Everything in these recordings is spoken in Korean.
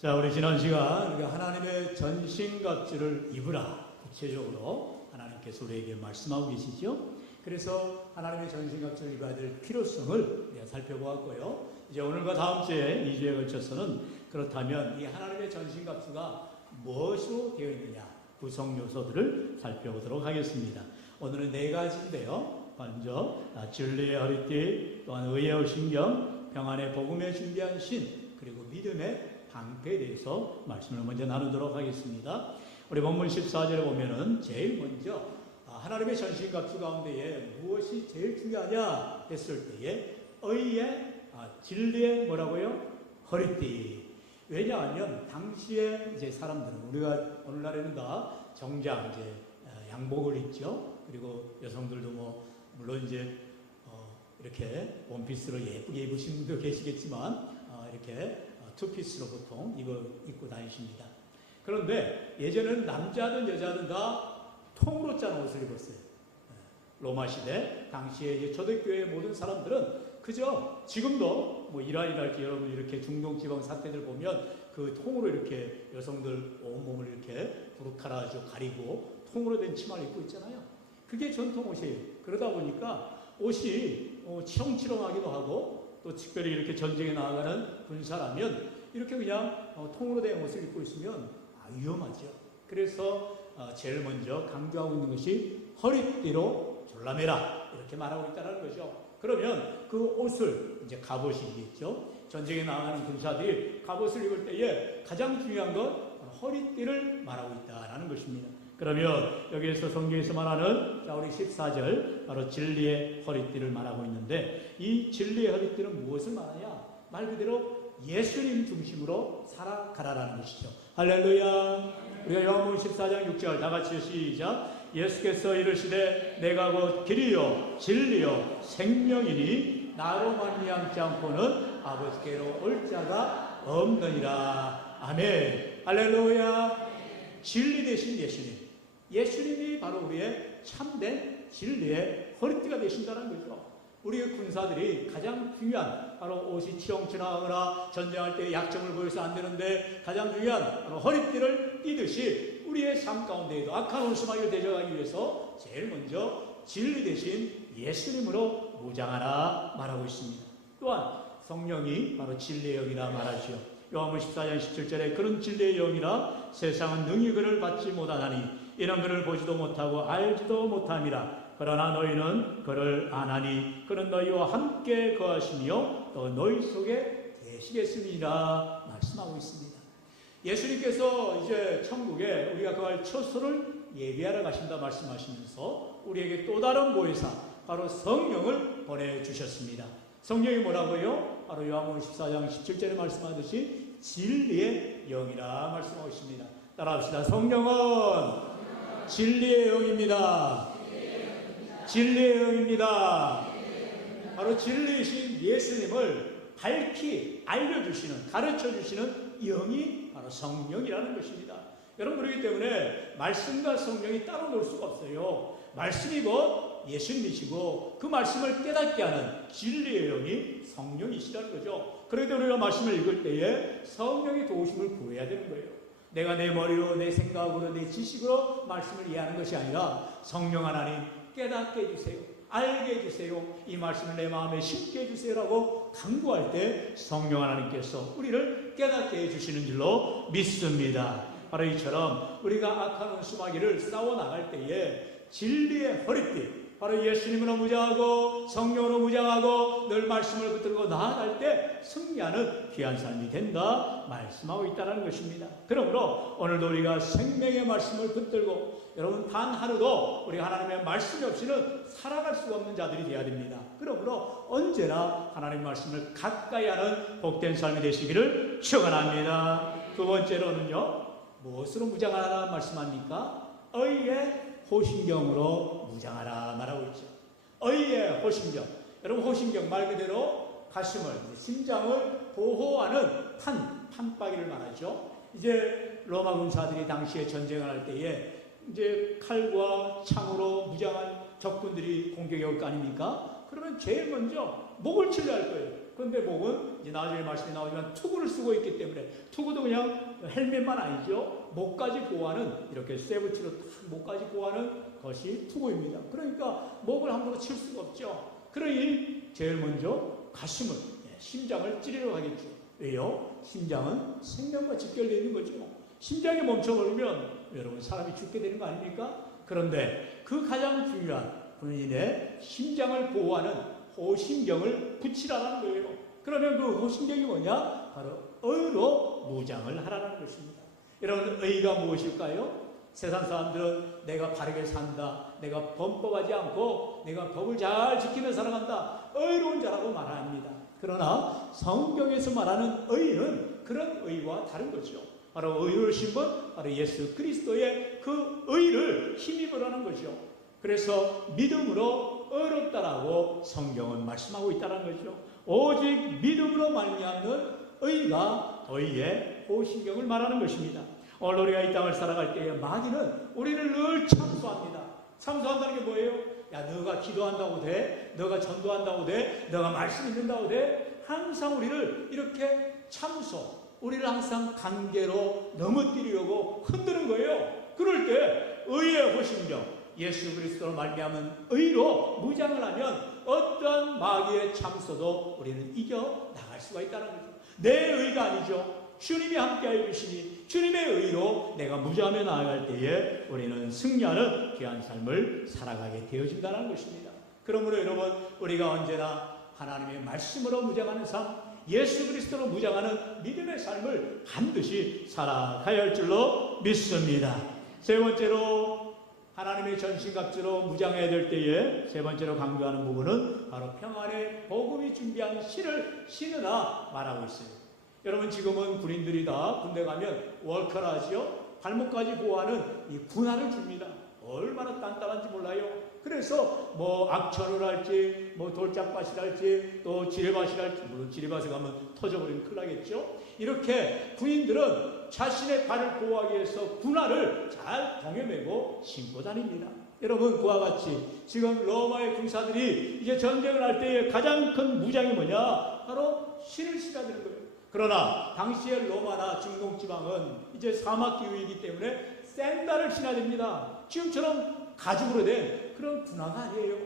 자, 우리 지난 시간 우리가 하나님의 전신갑주를 입으라, 구체적으로 하나님께서 우리에게 말씀하고 계시죠. 그래서 하나님의 전신갑주를 입어야 될 필요성을 우리가 살펴보았고요. 이제 오늘과 다음 주에 2주에 걸쳐서는 그렇다면 이 하나님의 전신갑주가 무엇으로 되어 있느냐, 구성 요소들을 살펴보도록 하겠습니다. 오늘은 4가지인데요. 먼저 진리의 허리띠, 또한 의의 신경, 평안의 복음에 준비한 신, 그리고 믿음의 방패에 대해서 말씀을 먼저 나누도록 하겠습니다. 우리 본문 14절에 보면은 제일 먼저 하나님의 전신갑주 가운데에 무엇이 제일 중요하냐 했을 때에 의의 진리의 뭐라고요? 허리띠. 왜냐하면 당시에 이제 사람들은, 우리가 오늘날에는 다 정장, 이제 양복을 입죠. 그리고 여성들도 물론 이제 이렇게 원피스로 예쁘게 입으신 분도 계시겠지만 이렇게 투피스로 보통 입고 다니십니다. 그런데 예전에는 남자든 여자든 다 통으로 짠 옷을 입었어요. 로마 시대 당시에 이제 초대교회의 모든 사람들은 그저 지금도 이랄 여러분 이렇게 중동 지방 사태들 보면 그 통으로 이렇게 여성들 온몸을 이렇게 부르카라 가리고 통으로 된 치마를 입고 있잖아요. 그게 전통 옷이에요. 그러다 보니까 옷이 치렁치렁하기도 하고, 또 특별히 이렇게 전쟁에 나아가는 군사라면 이렇게 그냥 통으로 된 옷을 입고 있으면 위험하죠. 그래서 제일 먼저 강조하고 있는 것이 허리띠로 졸라매라, 이렇게 말하고 있다는 거죠. 그러면 그 옷을 이제 갑옷이겠죠. 전쟁에 나아가는 군사들이 갑옷을 입을 때에 가장 중요한 건 허리띠를 말하고 있다는 것입니다. 그러면 여기에서 성경에서 말하는 우리 14절 바로 진리의 허리띠를 말하고 있는데, 이 진리의 허리띠는 무엇을 말하냐? 말 그대로 예수님 중심으로 살아가라라는 것이죠. 할렐루야. 우리가 요한복음 14장 6절 다 같이 시작. 예수께서 이르시되 내가 곧 길이요 진리요 생명이니 나로 말미암지 않고는 아버지께로 올 자가 없느니라. 아멘. 할렐루야. 진리 대신 예수님. 예수님이 바로 우리의 참된 진리의 허리띠가 되신다는 거죠. 우리의 군사들이 가장 중요한 바로 옷이 치렁치렁하거나 전쟁할 때 약점을 보여서 안 되는데 가장 중요한 바로 허리띠를 띠듯이 우리의 삶 가운데에도 악한 원수마귀를 대적하기 위해서 제일 먼저 진리 대신 예수님으로 무장하라 말하고 있습니다. 또한 성령이 바로 진리의 영이라 말하지요. 요한복음 14장 17절에 그런 진리의 영이라 세상은 능히 그를 받지 못하나니 이는 그를 보지도 못하고 알지도 못함이라. 그러나 너희는 그를 아나니 그는 너희와 함께 거하시며 또 너희 속에 계시겠습니다 말씀하고 있습니다. 예수님께서 이제 천국에 우리가 거할 처소를 예비하러 가신다 말씀하시면서 우리에게 또 다른 보혜사 바로 성령을 보내주셨습니다. 성령이 뭐라고요? 바로 요한복음 14장 17절에 말씀하듯이 진리의 영이라 말씀하고 있습니다. 따라합시다. 성령은 진리의 영입니다. 진리의 영입니다. 바로 진리이신 예수님을 밝히 알려주시는, 가르쳐주시는 영이 바로 성령이라는 것입니다. 여러분, 그렇기 때문에 말씀과 성령이 따로 놀 수가 없어요. 말씀이 곧 예수님이시고 그 말씀을 깨닫게 하는 진리의 영이 성령이시라는 거죠. 그렇기 때문에 우리가 말씀을 읽을 때에 성령의 도우심을 구해야 되는 거예요. 내가 내 머리로, 내 생각으로, 내 지식으로 말씀을 이해하는 것이 아니라 성령 하나님 깨닫게 해주세요. 알게 해주세요. 이 말씀을 내 마음에 심게 해주세요라고 간구할 때 성령 하나님께서 우리를 깨닫게 해주시는 줄로 믿습니다. 바로 이처럼 우리가 악한 원수마귀를 싸워나갈 때에 진리의 허리띠, 바로 예수님으로 무장하고 성령으로 무장하고 늘 말씀을 붙들고 나아갈 때 승리하는 귀한 삶이 된다 말씀하고 있다는 것입니다. 그러므로 오늘도 우리가 생명의 말씀을 붙들고, 여러분 단 하루도 우리 하나님의 말씀이 없이는 살아갈 수가 없는 자들이 되어야 됩니다. 그러므로 언제나 하나님의 말씀을 가까이 하는 복된 삶이 되시기를 축원합니다. 두 번째로는요, 무엇으로 무장하라 말씀합니까? 의의 호신경으로 무장하라 말하고 있죠. 의의 호신경. 여러분, 호신경 말 그대로 가슴을, 심장을 보호하는 판박이를 말하죠. 이제 로마 군사들이 당시에 전쟁을 할 때에 이제 칼과 창으로 무장한 적군들이 공격해 올 거 아닙니까? 그러면 제일 먼저 목을 치려 할 거예요. 그런데 목은 이제 나중에 말씀이 나오지만 투구를 쓰고 있기 때문에 투구도 그냥 헬멧만 아니죠. 목까지 보호하는 이렇게 쇠붙이로 목까지 보호하는 것이 투구입니다. 그러니까 목을 함부로 칠 수가 없죠. 그러니 제일 먼저 가슴을 심장을 찌르러 가겠죠. 왜요? 심장은 생명과 직결되어 있는 거죠. 심장이 멈춰버리면 여러분 사람이 죽게 되는 거 아닙니까? 그런데 그 가장 중요한 본인의 심장을 보호하는 호신경을 붙이라는 거예요. 그러면 그 호신경이 뭐냐? 바로 의로 무장을 하라는 것입니다. 여러분, 의가 무엇일까요? 세상 사람들은 내가 바르게 산다, 내가 범법하지 않고 내가 법을 잘 지키며 살아간다, 의로운 자라고 말합니다. 그러나 성경에서 말하는 의는 그런 의와 다른 거죠. 바로 의로우신 분, 바로 예수 그리스도의 그 의를 힘입으라는 거죠. 그래서 믿음으로 의롭다라고 성경은 말씀하고 있다는 거죠. 오직 믿음으로 말미암는 의가 의의 호신경을 말하는 것입니다. 오늘 우리가 이 땅을 살아갈 때에 마귀는 우리를 늘 참소합니다. 참소한다는 게 뭐예요? 야, 너가 기도한다고 돼? 너가 전도한다고 돼? 너가 말씀 읽는다고 돼? 항상 우리를 이렇게 참소, 우리를 항상 관계로 넘어뜨리려고 흔드는 거예요. 그럴 때 의의 호신경, 예수 그리스도로 말미암은 의로 무장을 하면 어떠한 마귀의 참소도 우리는 이겨 나갈 수가 있다는 거죠. 내 의가 아니죠. 주님이 함께하여 주시니 주님의 의로 내가 무장하며 나아갈 때에 우리는 승리하는 귀한 삶을 살아가게 되어진다는 것입니다. 그러므로 여러분, 우리가 언제나 하나님의 말씀으로 무장하는 삶, 예수 그리스도로 무장하는 믿음의 삶을 반드시 살아가야 할 줄로 믿습니다. 세 번째로 하나님의 전신갑주로 무장해야 될 때에 세 번째로 강조하는 부분은 바로 평안의 복음이 준비한 신을 신으라 말하고 있어요. 여러분, 지금은 군인들이 다 군대 가면 월커라 하죠. 발목까지 보호하는 이 군화를 줍니다. 얼마나 단단한지 몰라요. 그래서 뭐 악천을 할지, 뭐 돌짝밭이 할지, 또 지뢰밭이 할지, 물론 지뢰밭에 가면 터져버리면 큰일 나겠죠. 이렇게 군인들은 자신의 발을 보호하기 위해서 군화를 잘 동여매고 신고 다닙니다. 여러분, 그와 같이 지금 로마의 군사들이 이제 전쟁을 할 때의 가장 큰 무장이 뭐냐? 바로 신을 신어야 되는 거예요. 그러나 당시의 로마나 중동지방은 이제 사막기후이기 때문에 샌들을 신어야 됩니다. 지금처럼 가죽으로 된 그런 군화가 아니에요.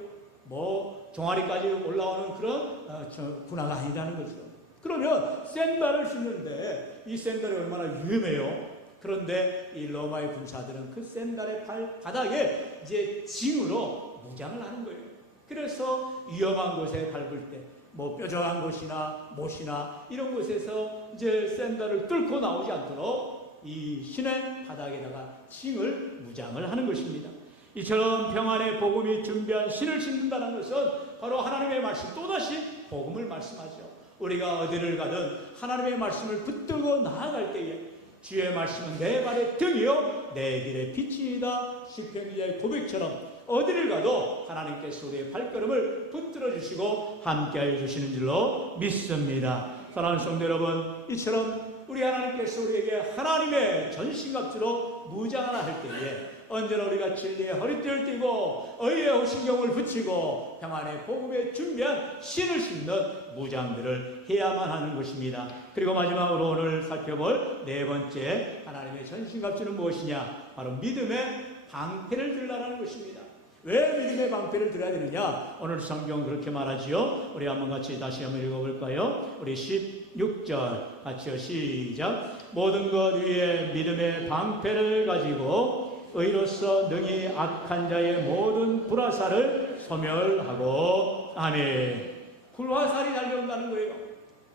뭐 종아리까지 올라오는 그런 군화가 아니라는 거죠. 그러면 샌들을 신는데 이 샌들이 얼마나 위험해요. 그런데 이 로마의 군사들은 그 샌들의 발바닥에 이제 징으로 무장을 하는 거예요. 그래서 위험한 곳에 밟을 때 뭐 뾰족한 곳이나 못이나 이런 곳에서 이제 샌들을 뚫고 나오지 않도록 이 신의 바닥에다가 징을 무장을 하는 것입니다. 이처럼 평안의 복음이 준비한 신을 신는다는 것은 바로 하나님의 말씀, 또다시 복음을 말씀하죠. 우리가 어디를 가든 하나님의 말씀을 붙들고 나아갈 때에 주의 말씀은 내 발의 등이요 내 길의 빛이다. 시편 기자의 고백처럼 어디를 가도 하나님께서 우리의 발걸음을 붙들어 주시고 함께하여 주시는 줄로 믿습니다. 사랑하는 성도 여러분, 이처럼 우리 하나님께서 우리에게 하나님의 전신갑주로 무장하라 할 때에 언제나 우리가 진리의 허리띠를 띠고 의의 호신경을 붙이고 평안의 복음에 준비한 신을 신는 무장들을 해야만 하는 것입니다. 그리고 마지막으로 오늘 살펴볼 네 번째 하나님의 전신갑주는 무엇이냐? 바로 믿음의 방패를 들라는 것입니다. 왜 믿음의 방패를 들어야 되느냐? 오늘 성경 그렇게 말하지요. 우리 한번 같이 다시 한번 읽어볼까요? 우리 16절 같이요. 시작. 모든 것 위에 믿음의 방패를 가지고 의로서 능히 악한 자의 모든 불화살을 소멸하고. 아멘. 불화살이 달려온다는 거예요.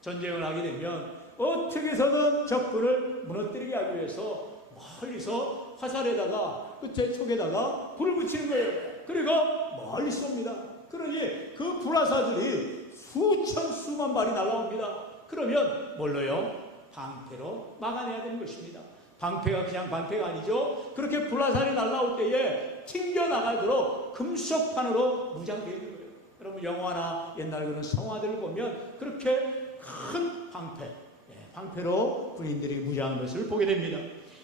전쟁을 하게 되면 어떻게 해서든 적군을 무너뜨리게 하기 위해서 멀리서 화살에다가 끝에 촉에다가 불을 붙이는 거예요. 그리고 멀리 쏩니다. 그러니 그 불화살들이 수천 수만 발이 날아옵니다. 그러면 뭘로요? 방패로 막아내야 되는 것입니다. 방패가 그냥 방패가 아니죠. 그렇게 불화살이 날아올 때에 튕겨나가도록 금속판으로 무장되어 있는 거예요. 여러분, 영화나 옛날 그런 성화들을 보면 그렇게 큰 방패로 군인들이 무장한 것을 보게 됩니다.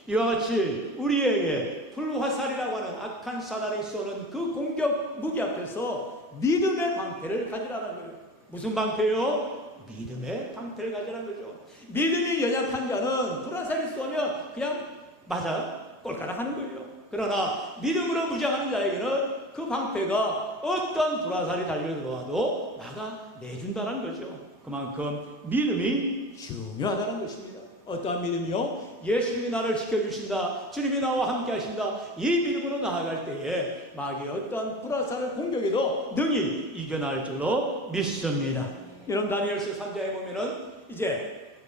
이와 같이 우리에게 불화살이라고 하는 악한 사단이 쏘는 그 공격 무기 앞에서 믿음의 방패를 가지라는 거예요. 무슨 방패요? 믿음의 방패를 가지라는 거죠. 믿음이 연약한 자는 불화살이 쏘면 그냥 맞아 꼴까락 하는 거예요. 그러나 믿음으로 무장하는 자에게는 그 방패가 어떤 불화살이 달려들어와도 막아내준다는 거죠. 그만큼 믿음이 중요하다는 것입니다. 어떠한 믿음이요? 예수님이 나를 지켜주신다, 주님이 나와 함께 하신다, 이 믿음으로 나아갈 때에 마귀의 어떠한 불화살을 공격해도 능히 이겨낼 줄로 믿습니다. 여러분 다니엘서 3장에 보면은 이제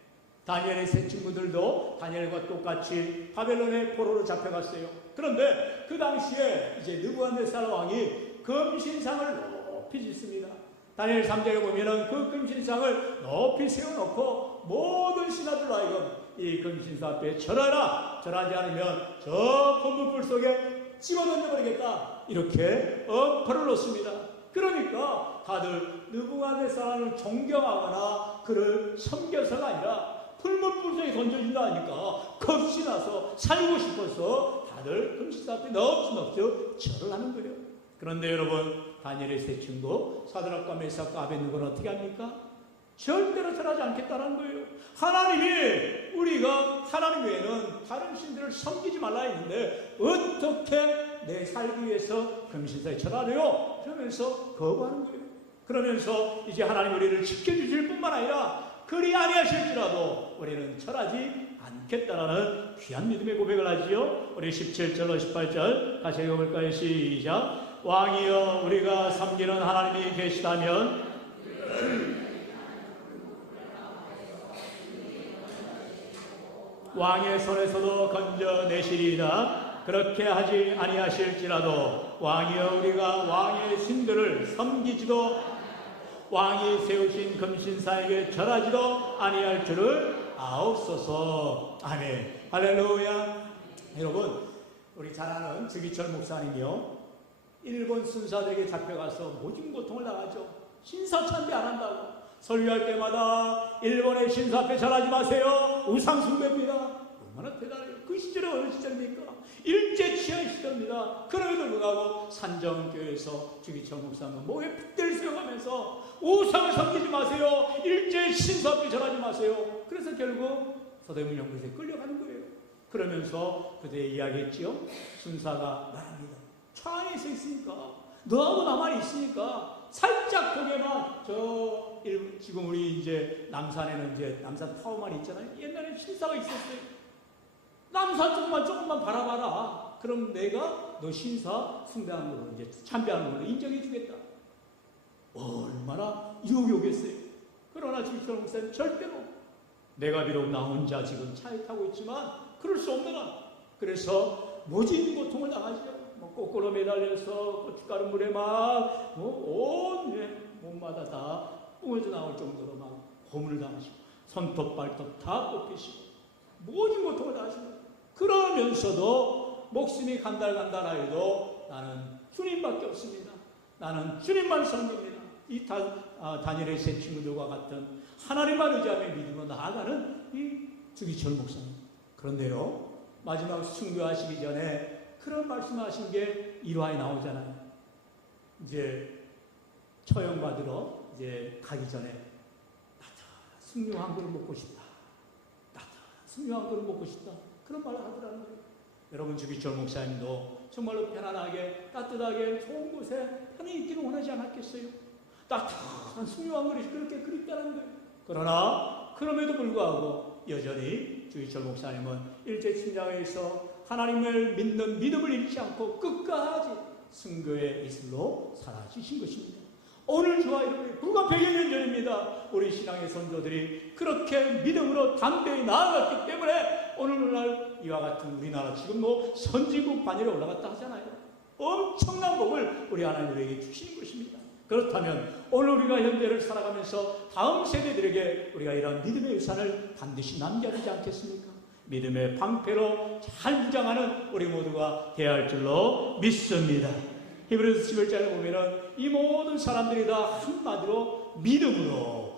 다니엘의 세 친구들도 다니엘과 똑같이 바벨론의 포로로 잡혀갔어요. 그런데 그 당시에 이제 느부갓네살 왕이 금신상을 높이 짓습니다. 다니엘 3장에 보면은 그 금신상을 높이 세워놓고 모든 신하들 하여금 이 금신상 앞에 절하라, 절하지 않으면 저 검문불 속에 집어던져버리겠다, 이렇게 엄포를 놓습니다. 그러니까 다들 느부갓네살을 존경하거나 그를 섬겨서가 아니라 풀무불 속에 던져준다 하니까 겁이 나서 살고 싶어서 다들 금신상 앞에 넋이 절을 하는 거예요. 그런데 여러분, 다니엘의 세 친구 사드락과 메삭과 아벳느고는 어떻게 합니까? 절대로 절하지 않겠다는 거예요. 하나님이 우리가 하나님 외에는 다른 신들을 섬기지 말라 했는데 어떻게 내 살기 위해서 금신상에 절하래요? 그러면서 거부하는 거예요. 그러면서 이제 하나님 우리를 지켜주실 뿐만 아니라 그리 아니하실지라도 우리는 절하지 않겠다라는 귀한 믿음의 고백을 하지요. 우리 17절 18절 같이 읽어볼까요? 시작. 왕이여, 우리가 섬기는 하나님이 계시다면 왕의 손에서도 건져내시리이다. 그렇게 하지 아니하실지라도 왕이여, 우리가 왕의 신들을 섬기지도 왕이 세우신 금신사에게 절하지도 아니할 줄을 아옵소서. 아멘. 할렐루야. 여러분, 우리 잘 아는 주기철 목사님이요, 일본 순사들에게 잡혀가서 모진 고통을 당하죠. 신사참배 안 한다고 설교할 때마다 일본의 신사 앞에 절하지 마세요, 우상 숭배입니다. 얼마나 대단해요. 그 시절은 어느 시절입니까? 일제치하의 시절입니다. 그럼에도 불구하고 산정교회에서 주기철 목사는 목에 핏대를 수용하면서 우상을 섬기지 마세요, 일제 신사 앞에 절하지 마세요. 그래서 결국 서대문 연구소에 끌려가는 거예요. 그러면서 그때 이야기했지요. 순사가 말합니다. 차 안에 서 있으니까, 너하고 나만 있으니까 살짝 거기에만 지금 우리 이제 남산에는 이제 남산 타워만 있잖아요. 옛날에 신사가 있었어요. 남산 조금만 바라봐라. 그럼 내가 너 신사 숭배하는 걸로, 이제 참배하는 걸로 인정해 주겠다. 얼마나 유혹이 오겠어요. 그러나 주기철 목사님 절대로, 내가 비록 나 혼자 지금 차에 타고 있지만 그럴 수 없느라, 그래서 모진 고통을 당하죠. 거꾸로 매달려서 고춧가루 물에 막 온 몸마다 다 뿜어져 나올 정도로 막 고문을 당하시고 손톱 발톱 다 뽑히시고 모든 고통을 당하시고, 그러면서도 목숨이 간달간달하여도 나는 주님밖에 없습니다. 나는 주님만 섬깁니다. 이 다니엘의 세 친구들과 같은 하나님만 의지하며 믿음으로 나아가는 이 주기철 목사님. 그런데요, 마지막 순교하시기 전에 그런 말씀하신 게 1화에 나오잖아요. 이제 처형받으러 이제 가기 전에 나다 순교 한 그릇 먹고 싶다, 나다 순교 한 그릇 먹고 싶다, 그런 말을 하더라는 거예요. 여러분, 주기철 목사님도 정말로 편안하게 따뜻하게 좋은 곳에 편히 있기를 원하지 않았겠어요? 따뜻한 순교 한 그릇이 그렇게 그립다는 거예요. 그러나 그럼에도 불구하고 여전히 주기철 목사님은 일제 침략에서 하나님을 믿는 믿음을 잃지 않고 끝까지 순교의 이슬로 살아주신 것입니다. 오늘 저와 여러분이 불과 100여 년 전입니다. 우리 신앙의 선조들이 그렇게 믿음으로 담대히 나아갔기 때문에 오늘날 이와 같은 우리나라 지금 선진국 반열에 올라갔다 하잖아요. 엄청난 복을 우리 하나님 우리에게 주시는 것입니다. 그렇다면 오늘 우리가 현재를 살아가면서 다음 세대들에게 우리가 이런 믿음의 유산을 반드시 남겨야 되지 않겠습니까? 믿음의 방패로 잘 무장하는 우리 모두가 되어야 할 줄로 믿습니다. 히브리서 11장에 보면은 이 모든 사람들이 다 한마디로 믿음으로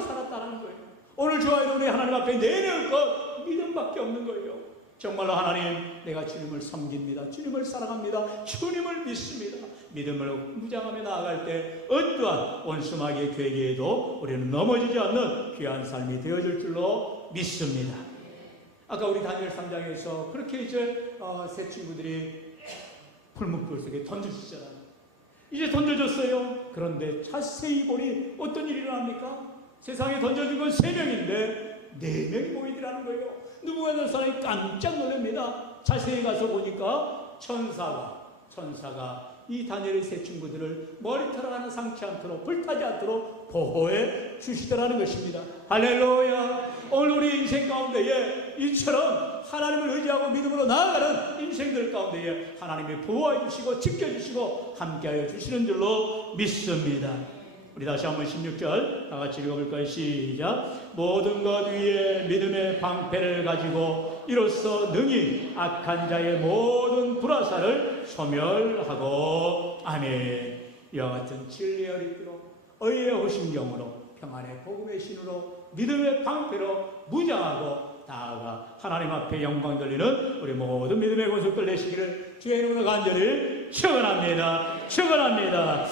살았다는 거예요. 오늘 저와 여러분이 하나님 앞에 내놓을 것 믿음밖에 없는 거예요. 정말로 하나님, 내가 주님을 섬깁니다. 주님을 사랑합니다. 주님을 믿습니다. 믿음으로 무장하며 나아갈 때 어떠한 원수마귀의 괴계에도 우리는 넘어지지 않는 귀한 삶이 되어질 줄로 믿습니다. 아까 우리 다니엘 3장에서 그렇게 이제 세 친구들이 풀무불 속에 던져지잖아요. 이제 던져졌어요. 그런데 자세히 보니 어떤 일이 일어납니까? 세상에 던져진 건 3명인데 4명이 모이더라는 거예요. 누구나 사람이 깜짝 놀랍니다. 자세히 가서 보니까 천사가 이 다니엘의 세 친구들을 머리털 하나 상치 않도록, 불타지 않도록 보호해 주시더라는 것입니다. 할렐루야. 오늘 우리 인생 가운데에 이처럼 하나님을 의지하고 믿음으로 나아가는 인생들 가운데에 하나님이 보호해 주시고 지켜주시고 함께하여 주시는 줄로 믿습니다. 우리 다시 한번 16절 다 같이 읽어볼까요? 시작. 모든 것 위에 믿음의 방패를 가지고 이로써 능히 악한 자의 모든 불화살을 소멸하고. 아멘. 이와 같은 진리의 어리기로 의의 호심경으로 평안의 복음의 신으로 믿음의 방패로 무장하고 나아가 하나님 앞에 영광 돌리는 우리 모든 믿음의 권속들 되시기를 주의 이름으로 간절히 축원합니다. 축원합니다.